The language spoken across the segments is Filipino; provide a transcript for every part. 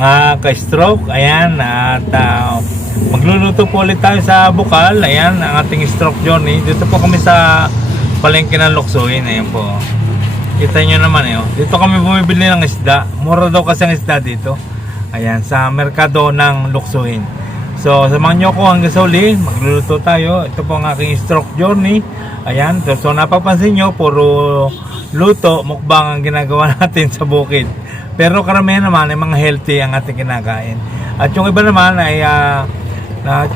mga ka-stroke. Ayan, at magluluto po ulit tayo sa bukal. Ayan, ang ating stroke journey. Dito po kami sa palengke ng Luksuhin. Ayan po. Kita nyo naman dito kami bumibili ng isda. Mura daw kasi ang isda dito. Ayan, sa merkado ng Luksuhin. So, samahan nyo ako hanggang sa uli. Magluluto tayo. Ito po ang aking stroke journey. Ayan, so napapansin nyo, puro luto, mukbang ang ginagawa natin sa bukid. Pero karamihan naman ay mga healthy ang ating kinakain. At yung iba naman ay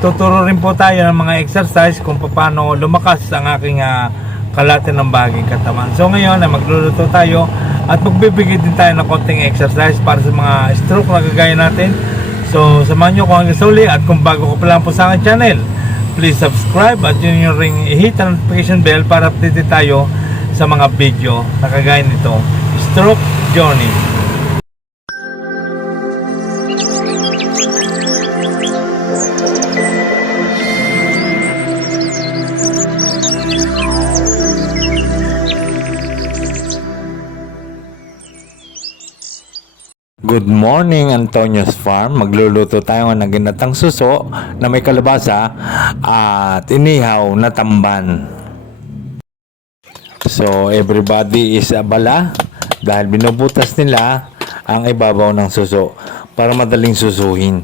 tuturo rin po tayo ng mga exercise kung paano lumakas ang aking kalate ng baging katawan. So ngayon ay magluluto tayo at magbibigay din tayo ng konting exercise para sa mga stroke na gagaya natin. So samahan nyo ko hanggang sa uli, at kung bago ko pa lang po sa aking channel, please subscribe at yun yung ring i-hit ang notification bell para update tayo sa mga video na kagaya nito, Stroke Journey. Good morning, Antonio's Farm. Magluluto tayo ng ginatang suso na may kalabasa at inihaw na tamban. So everybody is abala dahil binubutas nila ang ibabaw ng suso para madaling susuhin,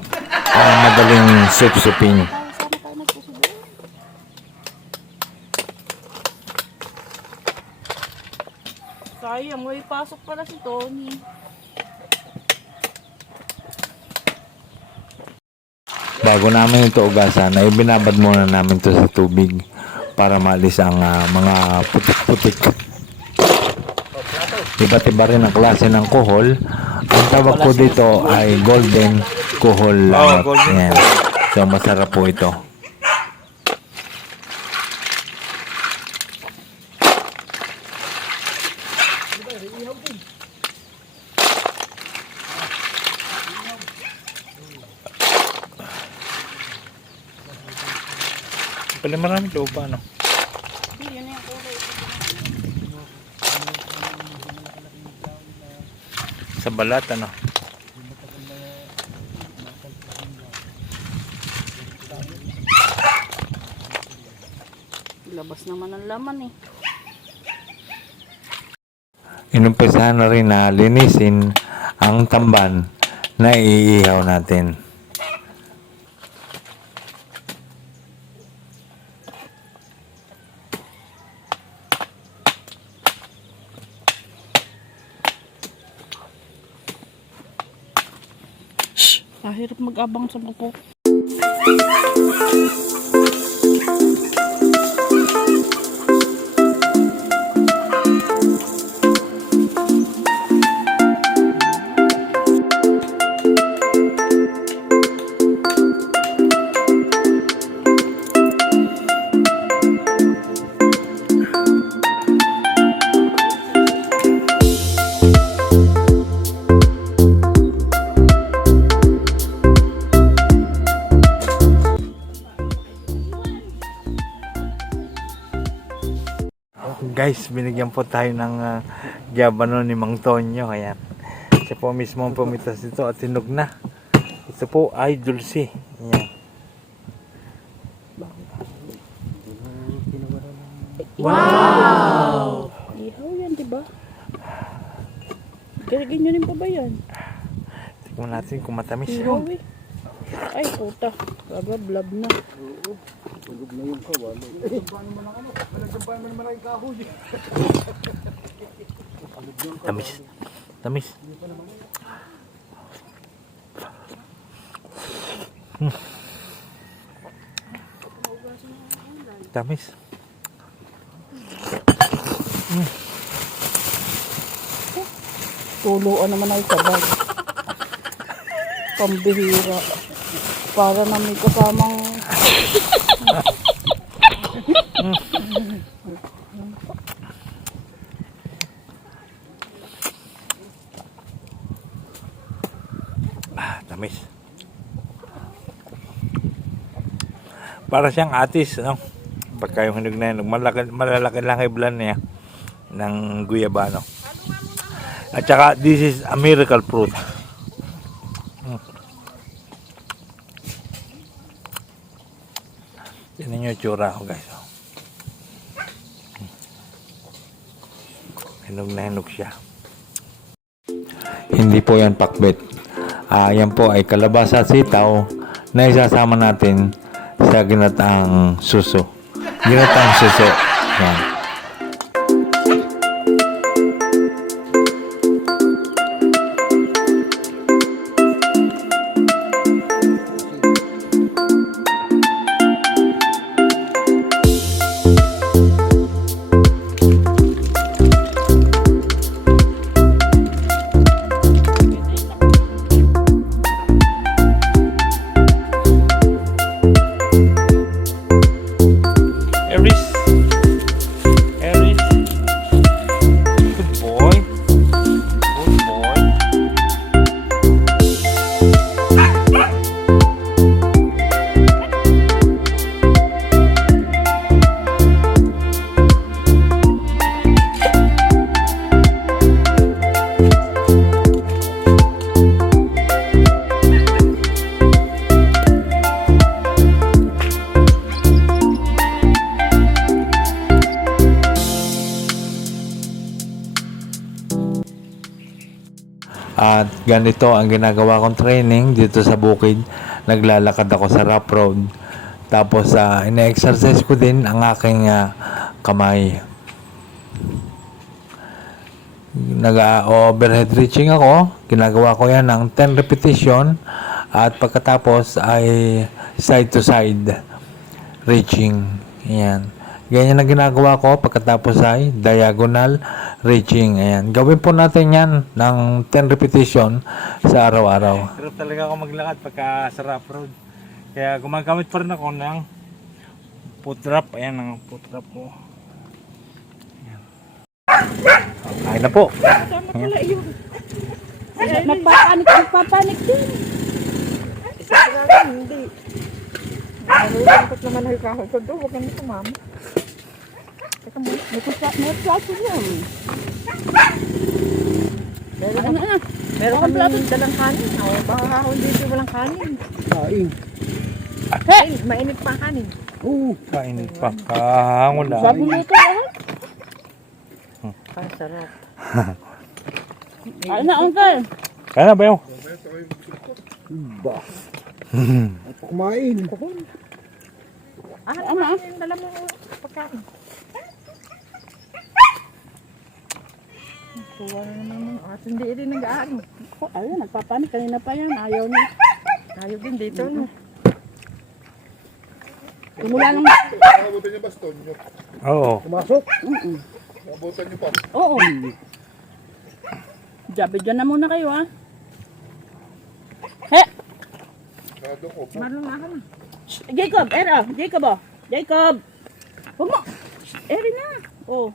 madaling supsupin. Sayang, may pasok pala si Tony. Bago namin ito ugasan ay binabad muna namin ito sa tubig para maalis ang mga putik-putik. Iba't iba rin ang klase ng kuhol. Ang tawag ko dito ay golden kuhol. Yan. So masarap po ito. Pala maraming lupa, no? Yun na yung kulay. Sa balat, ano? Labas naman ang laman eh. Inumpisahan na rin na linisin ang tamban na iihaw natin. Kahirap mag-abang sa buko. Guys, binigyan po tayo ng gyabano ni Mang Tonyo. Ayan. Siya po mismo ang pumitas ito at tinog na. Ito po ay dulce. Ayan. Wow! Ihaw yan, diba? Ganyan pa ba yan? Tingnan natin kung matamis. Ihaw eh. Ay, puta. Blab na. Tulog na yung kawalo. Tamis. Tamis. Tamis. Tuluan naman ay kabag. Pambihira. Para na may kasamang tamis. Para siyang atis, no? Pagka yung hinog na yun, malalaki lang iblan niya ng guyabano. At saka, this is a miracle fruit. Tignan nyo yung tsura ko guys. Oh. Hinog na hinog siya. Hindi po yan pakbet. Yan po ay kalabasa at sitaw na isasama natin sa ginataang suso. Ginataang suso. Yan. Eris. Eris. Good boy. Good boy. At ganito ang ginagawa kong training dito sa bukid. Naglalakad ako sa rough road. Tapos ina-exercise ko din ang aking kamay. Nag-overhead reaching ako. Ginagawa ko yan ng 10 repetition. At pagkatapos ay side to side reaching. Yan. Ganyan ang ginagawa ko pagkatapos ay diagonal reaching. Ayan. Gawin po natin yan ng 10 repetition sa araw-araw. Pero talaga ako maglakad pagka sa rough road. Kaya gumagamit pa rin ako ng foot wrap. Ayan ang foot wrap ko. Ayan. Ay na po. Tama pala yun. Nagpapanik din. Hindi. Nalulungkot naman ang kahoy ko doon. Huwag ganito, mama. Teka mo, may plato yan. Meron kami dalang kanin. Baka hindi walang kanin. Kain. Hey! Mainit pa kanin. Oo. Kainin pa. Kahangon lang. Sabi mo ito, Ang sarap. Kain na, uncle. Kaya na ba yun? Ba. At kumain. Ano yung dala mo pagkain? Tuwa na naman ang atin. Hindi rin nag-aano. Ayun, nagpapanik. Kanina pa yan. Ayaw niya. Ayaw din dito. No? Tumula lang. Nakabutan niyo baston niyo. Oo. Pumasok? Nakabutan niyo pa. Oo. Jabi-dyan na muna kayo, ha? He! Nado ko. Marlon ako na. Jacob, Era. Jacob, oh. Jacob! Huwag mo. Eri na. Oh.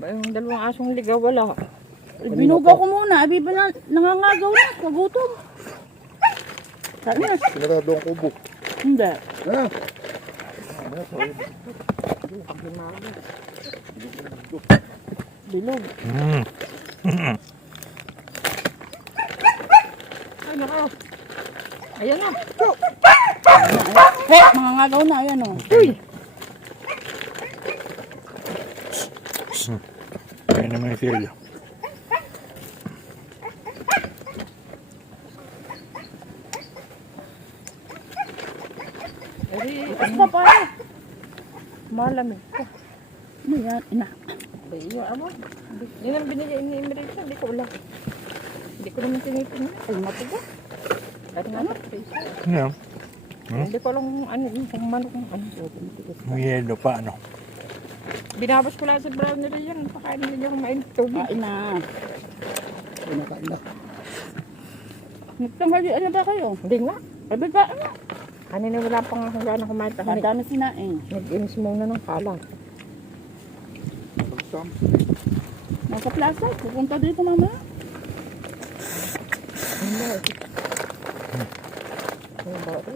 Ba yung dalawang asong ligaw, wala. Binugaw ko muna. Abi ba na, nangangagaw na. Kagutom. Saan na? Sinarado ang kubo. Hindi. Ha? Bilog. Ay, nako. Ayan na. He, mangangagaw na. Ayan, oh. Uy! Kaya naman yung siryo. Ipas pa pa. Malamig ka. Ano yan? Ina. Iyo, amo. Yan ang binigay ni Emerita. Hindi ko ulang. Hindi ko naman tinipin. Ay, matiga. Dati nga sa face. Yeah. Hindi ko alam ano, kung manok ng ano. May yelo pa, ano? Binabas ko lang sa brown nila yan. Pakain nila yung mainit tubig. Kain na. Pinakain na. Nagtanghali, ano ba kayo? Hindi nga. Sabi ba, ano? Kanina wala pang hanggang kumain. Madami sinain. Nag-inis muna ng kalang. Pagsam. Nasa plaza. Pupunta dito mama. Ano? Ano ba ito?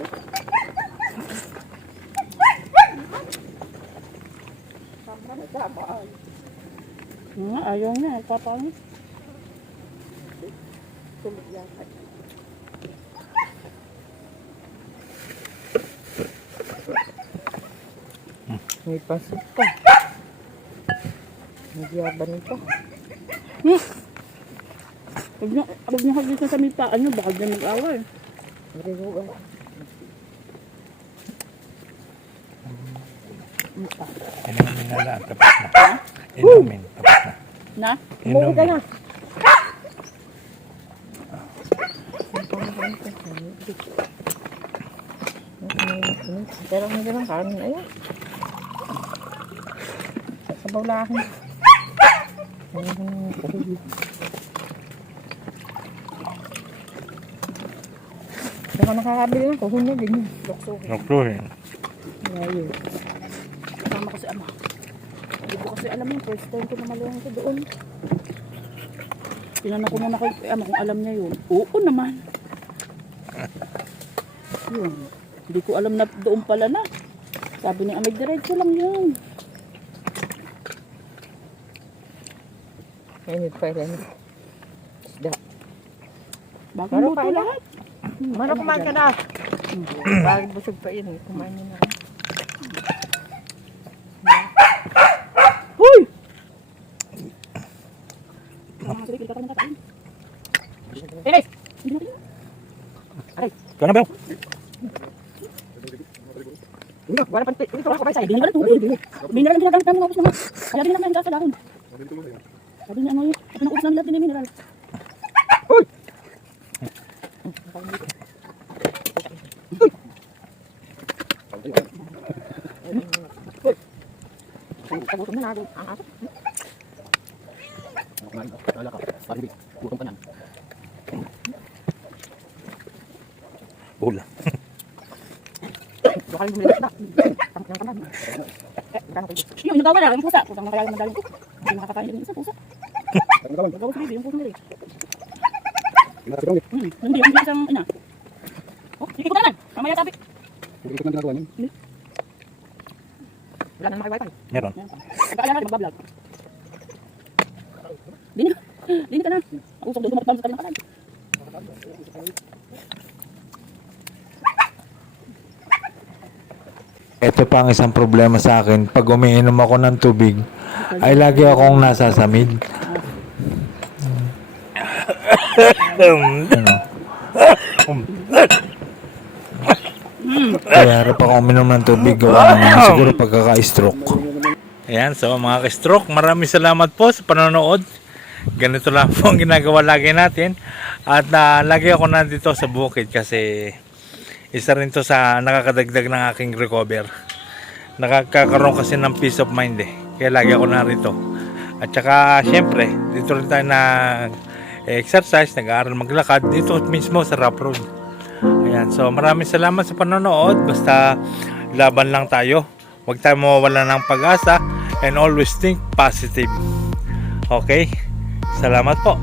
Ayaw niya. Papangit. Tulog yata. May pasok pa. May yaban pa. Huwag niyo hagis na sa may paan niyo, baka dyan mag-away. Marihuan. Inumin na lang, tapos na. Inumin, tapos na. Na? Umuwi ka na. Pero hindi lang kanin. Ayun. Sabaw lang. Baka nakakabili ng kuhon na din. Nukluhin. Ayun. Kasama ko si ama. Hindi ko kasi alam yung first time ko na malawang ko doon. Tinanong ko muna kay ama kung alam niya yun. Oo naman. Yun. Hindi ko alam na doon pala na. Sabi ni Amay, diretso lang yun. Ayun pa rin. Isda. Bakit Meron mo pa ito ilan? lahat? Mano kumain ka na? Bakit busog pa yun? Kumain niya na. Hoy! Sige, pili ka pa ng katain. Teres! Hindi natin yun. Kaya na ba? Wala pa ito. Wala pa Sabi niya tubig. Mineral ang ginagamit namin ng ubos naman. Kaya din namin ang gas sa dahon. Sabi niya ano yun. Sabi ng ubos namin lahat din yung mineral. Tagutom na natin. Ang aso. Bula. Baka yung bumili na. Ang kamay. Yung nagawa na, yung pusa. Pusang nakayang madaling ko. Hindi makakapain din isa, pusa. Nagawa sa baby, yung pusa nila eh. Hindi, yung isang ina. Oh, ikot na naman. Mamaya sabi. Wala na maki-wifi. Meron. Pagkaalam natin, magbablog. Dini ka na. Usok doon, tumakot sa kanilang kalan. Ito pa ang isang problema sa akin. Pag umiinom ako ng tubig, ay lagi akong nasasamid. Kaya harap ako uminom ng tubig. Gawa naman siguro pagkaka-stroke. Ayan, so mga ka-stroke, maraming salamat po sa panonood. Ganito lang po ang ginagawa lagi natin. At lagi ako nandito sa bukid kasi isa rin to sa nakakadagdag ng aking recover. Nakakaroon kasi ng peace of mind eh. Kaya lagi ako narito. At saka syempre, dito rin tayo exercise, nag-aaral maglakad dito mismo sa rough road. Ayan, so maraming salamat sa panonood. Basta laban lang tayo. Huwag tayo mawawala ng pag-asa and always think positive. Okay? Salamat po.